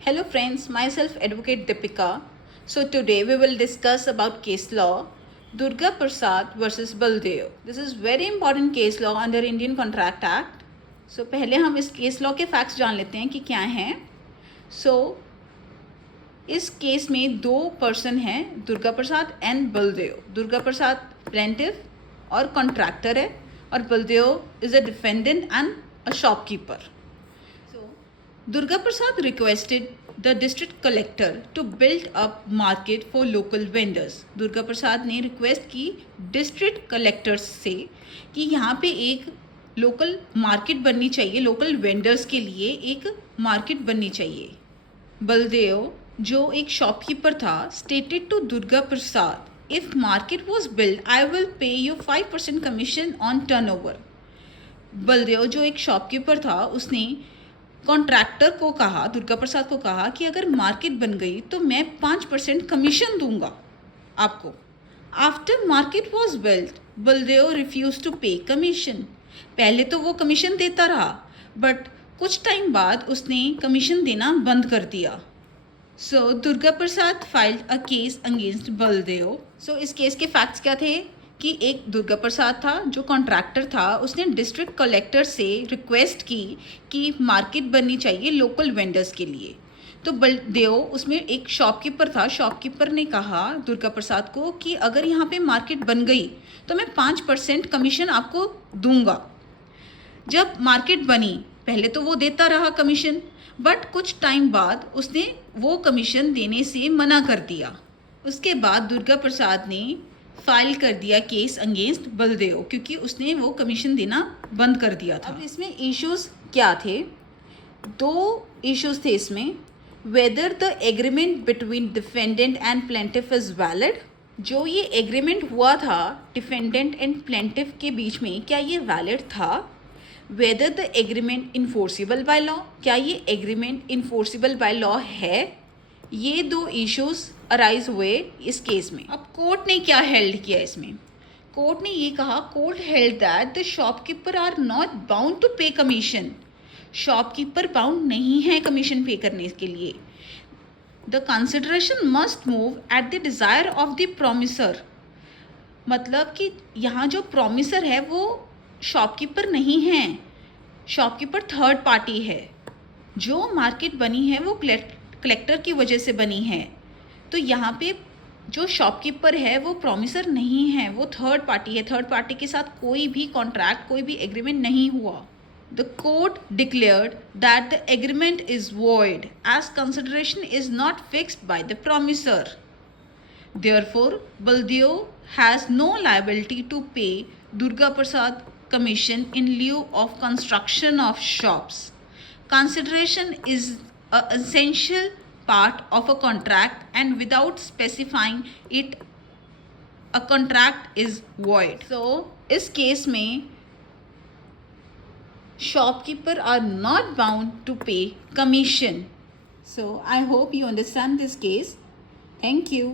Hello friends, myself Advocate Deepika. So today we will discuss about case law Durga Prasad versus Baldev. This is very important case law under Indian Contract Act. So पहले हम इस case law के facts जान लेते हैं कि क्या हैं. So इस केस में दो पर्सन हैं, दुर्गा प्रसाद एंड बलदेव. दुर्गा प्रसाद प्लेंटिफ और कॉन्ट्रैक्टर है और Baldev is a defendant and a shopkeeper. Durga Prasad requested the district collector to build up market for local vendors. Durga Prasad ने रिक्वेस्ट की डिस्ट्रिक्ट कलेक्टर्स से कि यहाँ पे एक लोकल मार्केट बननी चाहिए, लोकल वेंडर्स के लिए एक मार्केट बननी चाहिए. बलदेव जो एक शॉपकीपर था stated to Durga Prasad, if market was build I will pay you 5% commission on turnover. Baldev जो एक शॉपकीपर था उसने कॉन्ट्रैक्टर को कहा, दुर्गा प्रसाद को कहा कि अगर मार्केट बन गई तो मैं 5% कमीशन दूंगा आपको. After market was built Baldev refuse to pay commission. पहले तो वो कमीशन देता रहा बट कुछ टाइम बाद उसने कमीशन देना बंद कर दिया. So Durga Prasad filed a case against Baldev. So इस केस के फैक्ट्स क्या थे कि एक दुर्गा प्रसाद था जो कॉन्ट्रैक्टर था, उसने डिस्ट्रिक्ट कलेक्टर से रिक्वेस्ट की कि मार्केट बननी चाहिए लोकल वेंडर्स के लिए. तो बलदेव उसमें एक शॉपकीपर था, शॉपकीपर ने कहा दुर्गा प्रसाद को कि अगर यहाँ पे मार्केट बन गई तो मैं 5% कमीशन आपको दूंगा. जब मार्केट बनी पहले तो वो देता रहा कमीशन बट कुछ टाइम बाद उसने वो कमीशन देने से मना कर दिया. उसके बाद दुर्गा प्रसाद ने फाइल कर दिया केस अगेंस्ट बलदेव क्योंकि उसने वो कमीशन देना बंद कर दिया था. अब इसमें इश्यूज क्या थे? दो इश्यूज थे इसमें. Whether the agreement between defendant and plaintiff is valid. जो ये एग्रीमेंट हुआ था डिफेंडेंट एंड प्लेंटिफ के बीच में, क्या ये वैलिड था? Whether the agreement enforceable by law. क्या ये एग्रीमेंट इन्फोर्सिबल बाय लॉ है? ये दो इश्यूज अराइज हुए इस केस में. अब कोर्ट ने क्या हेल्ड किया इसमें? कोर्ट ने ये कहा, court held that the shopkeeper are not bound to pay commission. Shopkeeper bound नहीं है कमीशन पे करने के लिए. The consideration must move at the desire of the promisor. मतलब कि यहाँ जो प्रोमिसर है वो शॉपकीपर नहीं है, शॉपकीपर थर्ड पार्टी है. जो मार्केट बनी है वो कलेक्टर की वजह से बनी है. तो यहाँ पे जो शॉपकीपर है वो प्रोमिसर नहीं है, वो थर्ड पार्टी है. थर्ड पार्टी के साथ कोई भी कॉन्ट्रैक्ट, कोई भी एग्रीमेंट नहीं हुआ. The court declared that the agreement is void as consideration is not fixed by the promisor. Therefore, Baldev has no liability to pay Durga Prasad commission in lieu of construction of shops. Consideration is an essential part of a contract and without specifying it, a contract is void. So, इस case में shopkeeper are not bound to pay commission. So, I hope you understand this case. Thank you.